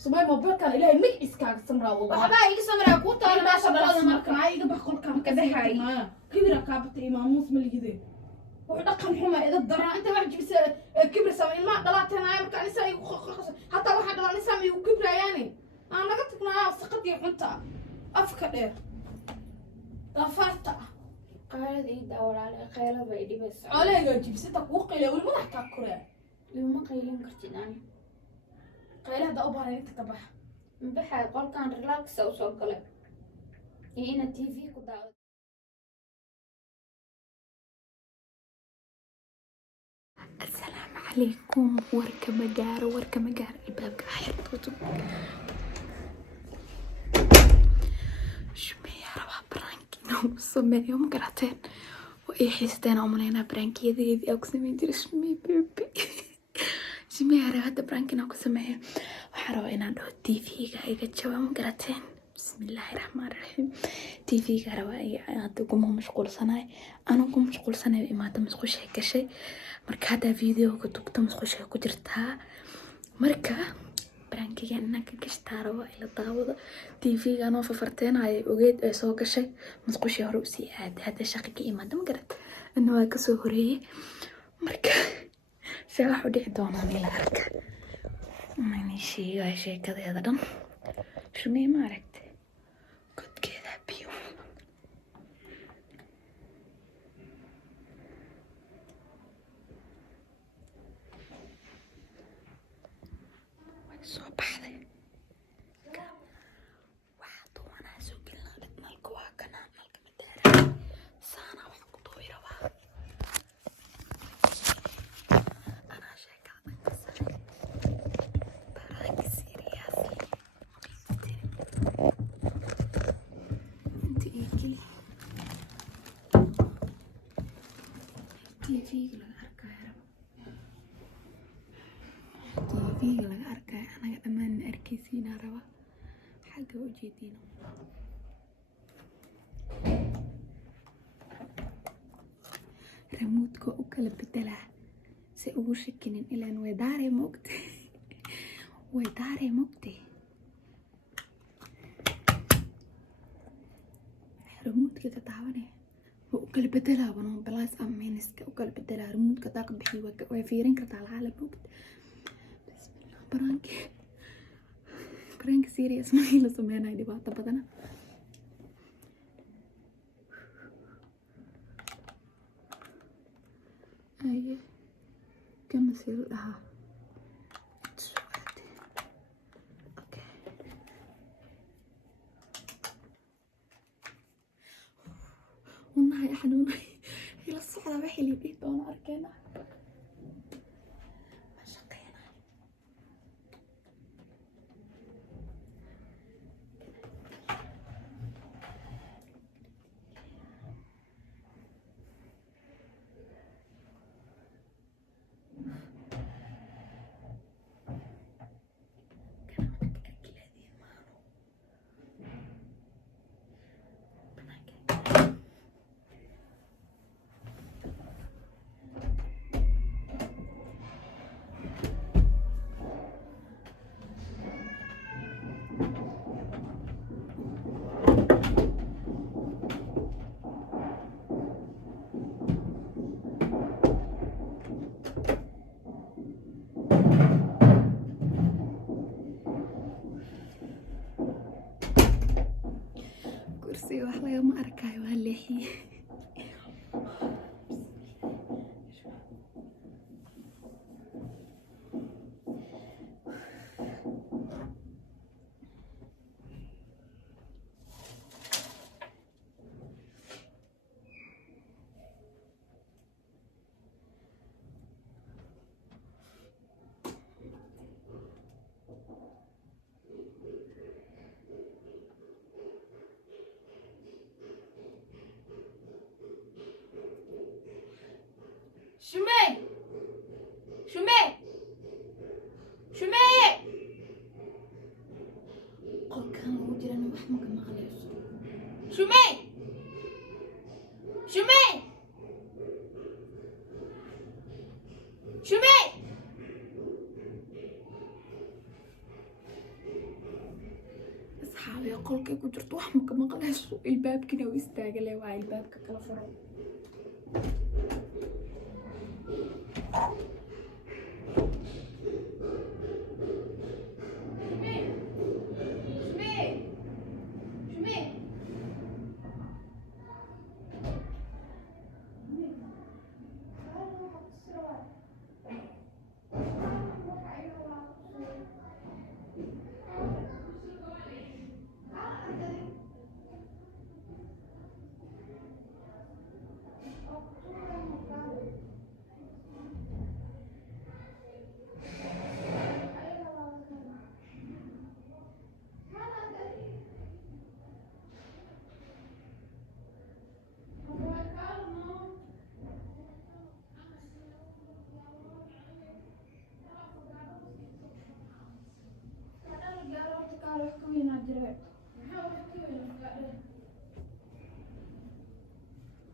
سماي موبايل كان إلهي مجلس كان سمرا والله waxbaa iga samraa kuu taala ما meesha شاء الله qolada سمرا marka كان إيجا بقول كان كدحاي. ما كبيرة كابت إماموس ملجده وحدقن حما إذا الدرا أنت واحد جبس كبر سامي ما طلعت أنا يوم كان نساء حتى واحد طلع نساء وكبر يعني أنا قلت أنا سقطي حتى أفكر ضفرت qaylada ii daawalaale qaylada bay dhibaysaa عليه جبستك وقيلة والمدح كاكورة iguma qaylin kartid ani قيلة ده أبغى أنت تبح maxay qolkan relax u soo galay iyo ina TV ku daawado السلام عليكم وركة مجار الباب قاعد توتو شمية ربا برانكي نوصمي يوم قراتين وإي حيستين عملينا برانكي ذي أقسمي دير شمي بيبي شمية ربا هذا برانكي نوصمي وحروا إنا دو تي في قايقة جوام قراتين بسم الله الرحمن الرحيم تي في قروا هذا قوم مشغول صناي أنا قوم مشغول صناي إما تمسخوش هيك شيء marka hadda videoga dugta musqusha ku jirtaa marka brankiga inanka gashtaa rabo ila daawada TV-ga noo fafarteenay ogeed ay soo gashay musqusha hore u sii aaday hadda shaqo imaada ma garad inna waa ka soo horeeyay marka si wax u dhici doona ila arka mani sheekadeeda dhan shumee ma aragtay godkeeda biyo soo baxday waxaa duwanaa soo gelina nalka waa kanaa nalka madaara saana wax ku duubi rabaa anaa sheekada dhanka sare baraanka siriyaasi inta ii geli TV-ga laga arkaayo TV-ga laga arkaayo anaga dhammaan arkaysiinaa raba xagga u jeediina remoodka u kala bedelaa si ugu shakinin ilaan way daaree mogtay remoodka tataabanee waa u kala bedelaa bano balaas ama miniska u kala bedelaa remoodka taa ka bixi way fiirin kartaa laala mogta برانك سيريس ما هي لسمينا اللي بعطى بدنا أيه كم يصير لها أوكي والله يا حنونة هي للصعدة وحي اللي بيت وانا أركينا كرسي واحد ما أركاي وهاللحية shumee qolkaan ugu jirana wax maka maqlayso shumee xawee qolkay ku jirto wax ma ka maqlayso ilbaabkina u istaagale waa ilbaabka kala furo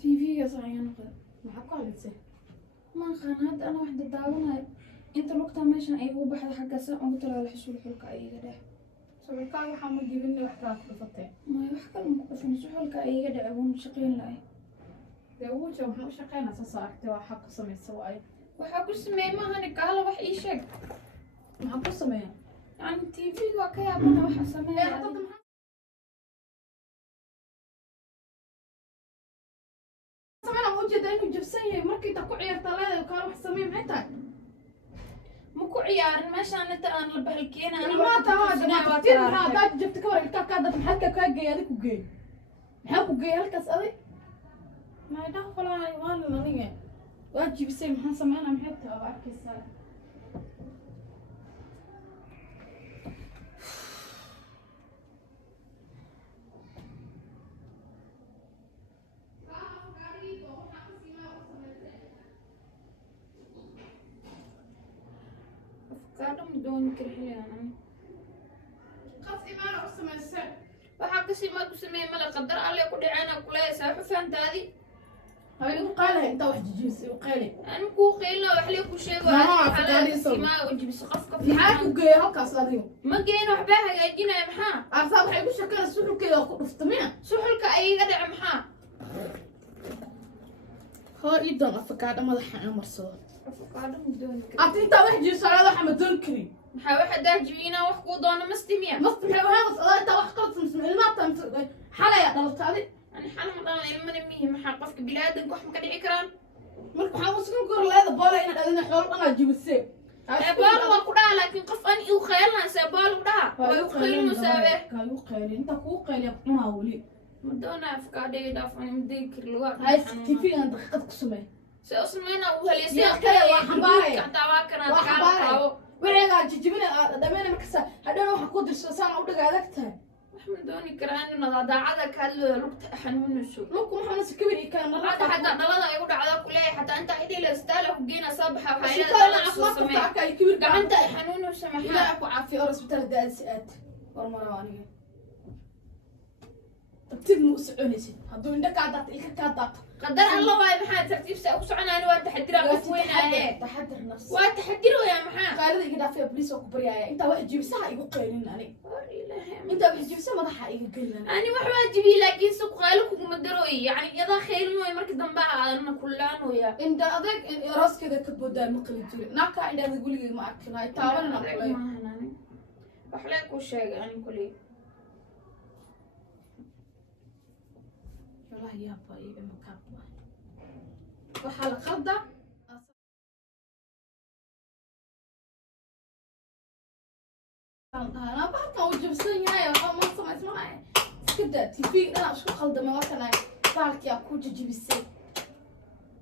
TV صحيح maxaa ku hadlaysa ما خان هذا أنا واحدة داونها أنت الوقت ماشان أي هو بحد حق ساعة قلت له الحشول حلك أي قدح sawirkaaga waxaa ma jibinay wax kala ku dhufatay ما يحكي المقفين شو حلك أي قدح أبون شقين لاي dee ugu jira waxaan u shaqeynaa soo saartay waa xaq ku samaysa waayo وحاكو سمي ما هني قال وح إيش maxaa ku sameeyaa يعني TV وكيا أنا وح سمي sameyna u jeeda inuu jabsan yahay markii inta ku ciyaarta leedahay kaala wax sameey maxay tahay مكو عيار ماشان أنت أنا بحكينا أنا ilmaha tahaa maxaa hadaad jabta ka war ilkaa kaa dad maxaa kaa geey adig ku geey maxaa ku geey halkaas adig ma idhaa falaa waan aniga waa jibisay maxaa sameynaa maxay tahay waa arkaysaa قاعدة مدون كرهي أنا qas imaana u samaysay waxaa kasii maa ku sameeyay mala qadar alle ku dhaceena kuleeysa wuxuu fahantaadi habay u qaalahay inta wax jijibisay u qaali aan ku qeylna wax lee ku sheego ma wajibis qofka maxaa ku geeyay halkaas adigu ma geeyno waxba hagaajinaya maxaa arsaa waxay ku shaqeynaa suxulkeeda ku dhuftamina suxulka ayaga dhac maxaa hoo ii doon afakaadha madaxa aan marsado afakaadho mudoon aad intaa wax jibisay waxa ma doon karin maxaa waxa daajibiina wax ku doono mastimiya mast maxay wahaas adaa intaa wax qalad samsan ilmaha xalaya dhalata adi ani xalma dhaan ilmana mihi maxaa qofka bilaadanka wax ma ka dhici karaan marka waxaa muslim kor leeda boola inaad adina xoolo dhan aad jibisay baal waa ku dhaha laakiin qof ani u kheelanaysa baal u dhaha waa u kheelmusaabe kaayu qeylin inta kuu qeyliya cunaa weli madoona afkaadhay dhaaf ani madikir lagu hay tifigan daqiiqad ku samey se usmayna u haleysay yaa kale waa xambaaraya waa kana waa xambaaraya wareegaa jijibina dhammeena markasta hadhana waxa ku dirsa saan u dhaga adag tahay wax ma dooni karaa inuu daacada ka hadlooyo lugta xanuunayso lugku maxaa nasi kabir ii kale hadda xataa dhalada ay u dhacdaa kuleeyahay xataa inta xidhi la istaala ku geena soo baxa waxay shitaala leedahay caafimaadka samee taakay kibir gacanta ay xanuunayso maxaa ilaaha ku caafiyo oo isbitaal daadsi aad hormara aniga tabtid mu soconaysid hadduu indha kaa daato ilka kaa daato qadar alla waay maxaa tartiibsa ku soconaani waa taxadira qof weynaaye taxadir nafsi waa taxadir weya maxaa qaalada iga dhaafiya boliis oo ku baryaaya intaa wax jibisaha igu qeylin ani ilaahay intaa wax jibisa madaxa iga gelin ani wax waajibi laakiin suuq qaalo kuguma darooy yani iyada khaylin way markii dambe aadana kullaanoya inda adeeg raskeeda ka boodaan ma qali jirin naaka indhaada guligeyga ma arkin ay taabanina kulay wax lee ku sheegay ani kuley والله يا باي مكابا waxaa la qalda أنا بحكي وجبسين يا ما سمعت معي كده تفي أنا شو قلد ما وكنا بارك يا كوجي جبسين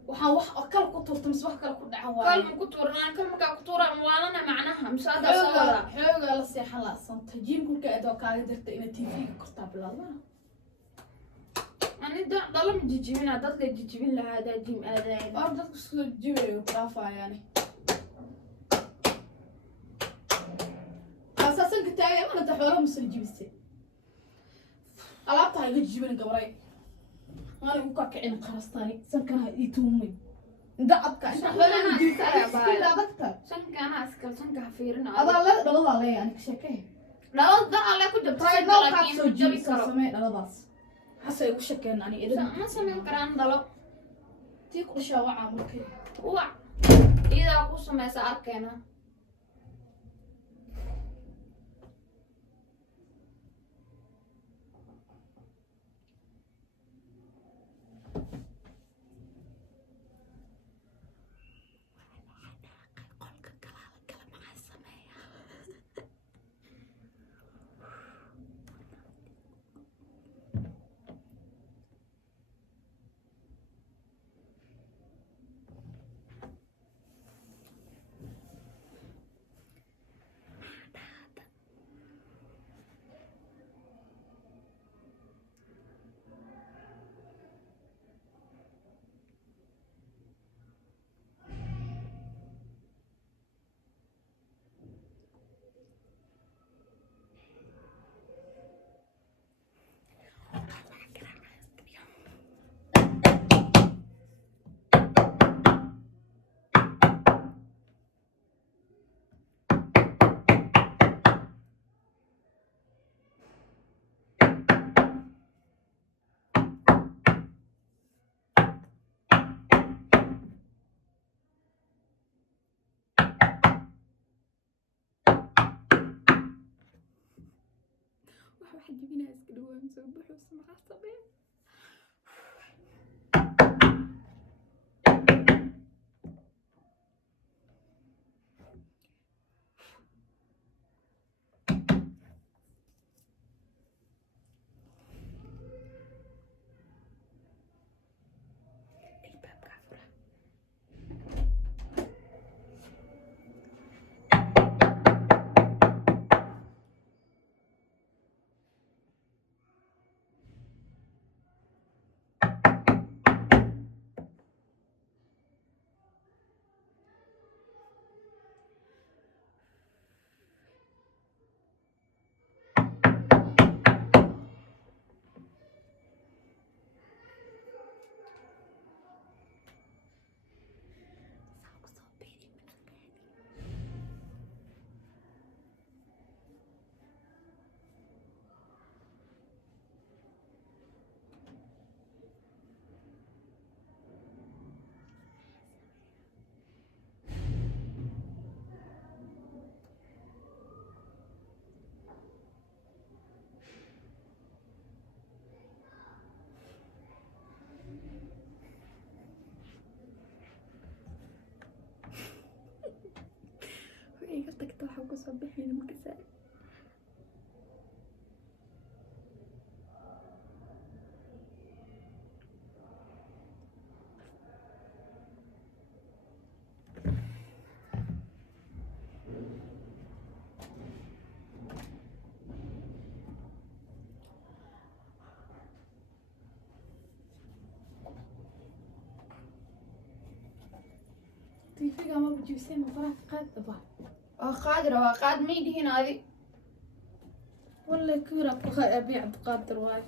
وح أكل كتور تمس وح أكل كده عوام كل كتورنا كل مكان كتورة موالنا معناها مساعدة حلوة لا سيح لا صنت جيم كل كده وكان درت إن تفي كرتاب لا أنا ضل مجيجين عدد لي جيجين لهذا جيم آذان أرض كسر جيبي وطرافة يعني أساسا قلت أنا أنت حوالها مصر جيبسي ألعبتها يجي جيبين قبري أنا أقول كأني قرصتاني سكنها يتومي دعتك أنت حوالها جيبسي لا دكتور سنك أنا أسكر سنك حفيرنا هذا لا لا لا يعني كشكيه dhalada dar alle ku jabto طيب sida لو laakiin كان سو ma jabi جيب karo سمي دلداس حسي ugu shakeen ani idin ma samayn karaan dhalo tii ku dhashaa waa caamulkee wac iyadaa ku samaysa arkeena waxa jibinaa iska dhawaan soo baxo maxaa sameeyaa albaabka fura iga tagta waxa ku soo bixin marka saa tiifiga ma bujisay ma faraha qaad daba waa qaadi rabaa qaad maydihiin adi والله كورة بقى أبي عبد القادر واي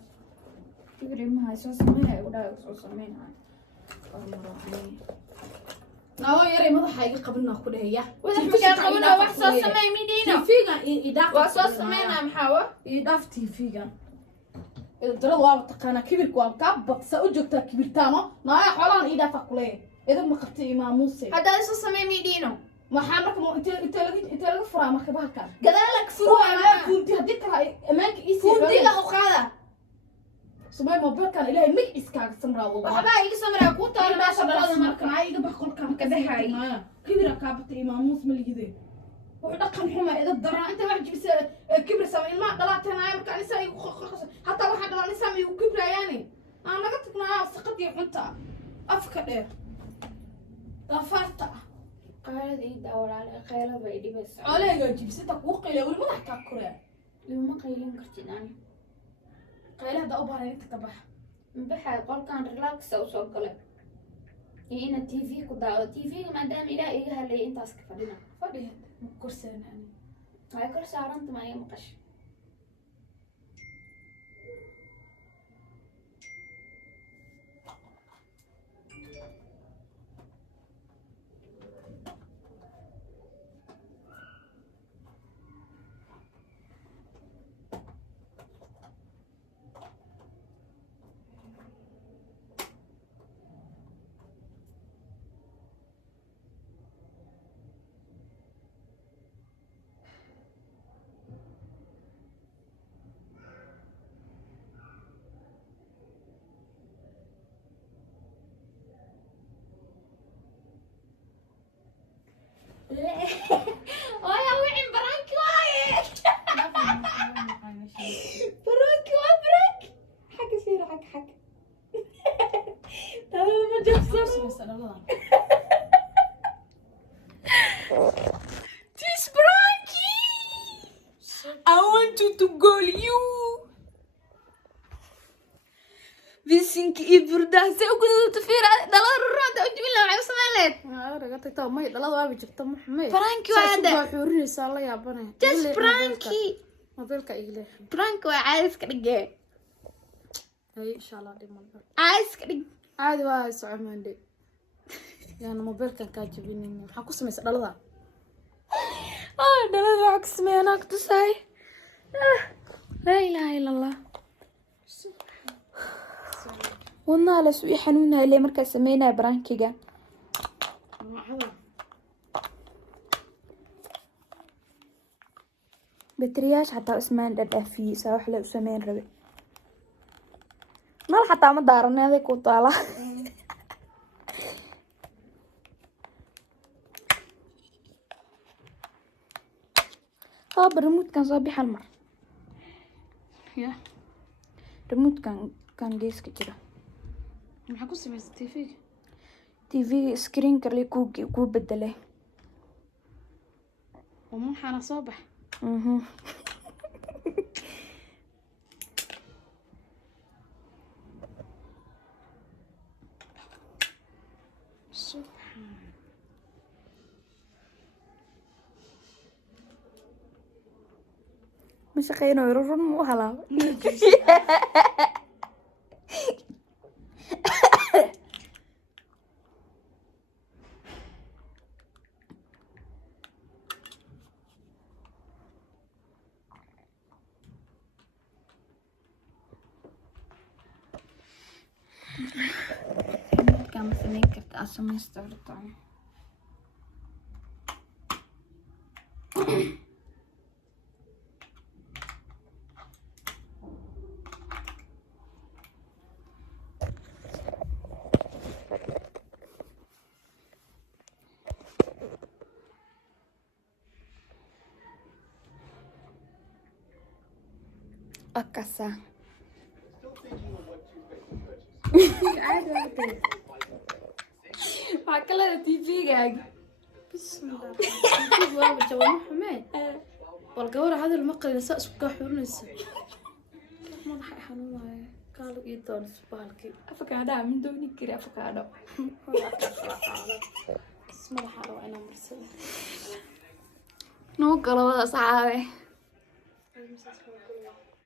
fikri mahay soo sameynaya udhaga soo sameynaya ناو يري مضح هاي قبلنا كله هي wadax makaa qabana wax soo samey midiino تيفيغا إضافة waa soo sameynaya maxaawa إضافة تيفيغا درد واب تقانا كبير كواب كاب سأوجكتا كبير تاما نايا حولان إضافة كله إذا ما قبتي إمام موسى haddaad soo samey midiino محامك مو أنت لقي فرا ما كباكا gadaalak فروع furuwa أماك كنت هديك أماك إيسي kundiga u qaada سماي موبايل كان إلهي مك إسكاك سمرا والله waxbaa iga samraa kuu taala meesha dhalada marka معاي يقبح كل كام كدحاي. كبيرة كابتي إمام موسى مليجي وحدقن حما إذا الدرا أنت واحد جبس كبر سامي ما دلاتنا أنا مركا نساء حتى واحد دلات نساء وكبر يعني أنا قلت لنا سقطي حنتا أفكر إيه طفرت qaaladii dawalaale qayla bay dhibaysaa عليه جبس تقوقي لو المدح كاكورة lama qaylin kartid ani قايلة هذا أبغى أنا تتبح maxaa qolkan relaxa u soo galay iyo inaad tv ku daawado tvga maadaama ilaah iga hadlayay intaas ka fadhina فدي كرسي يعني way kor saaranta ma iga maqashay to call you. bisinki iyo burdaase ugu tafira dhalada rada u jibin la waxay sameeyeen raga tagtaa may dhalada waa jirta maxmed prank waa da xurinaysa la yaabana just pranky mobilka igle prank waa caadis ka dhigay ay insha Allah dhiman caadis ka dhig caadi waa socomande yaana mobilkan ka jabinayna waxa ku sameeyay dhalada dhalada waxa ku sameeyana ku tusay la ilaha illa allah wadnaha la suu xanuunaya ilaa markaa sameynaya brankiga batriyaash xataa ismaan dhadhaafiyey saa wax la u sameyn rabe nal xataa ma daaraneeday ku taala remotekan soo bixal mar ya remotekan kan geeska jira maxaa ku sameysay TV screen kale ku bedelay oo maxana soo bax مش خاينه يرون مو هلا كم سنين كنت أسمع استغربت أكاسا فاكلة تيفي جاج بسم الله والله جواب محمد والقورة هذا المقل سأس كحورنس ما ضحى حنوها قالوا يدون سبالكي أفكار من دوني كري أفكار بسم الله حلو أنا مرسلة نو قلبة صعبة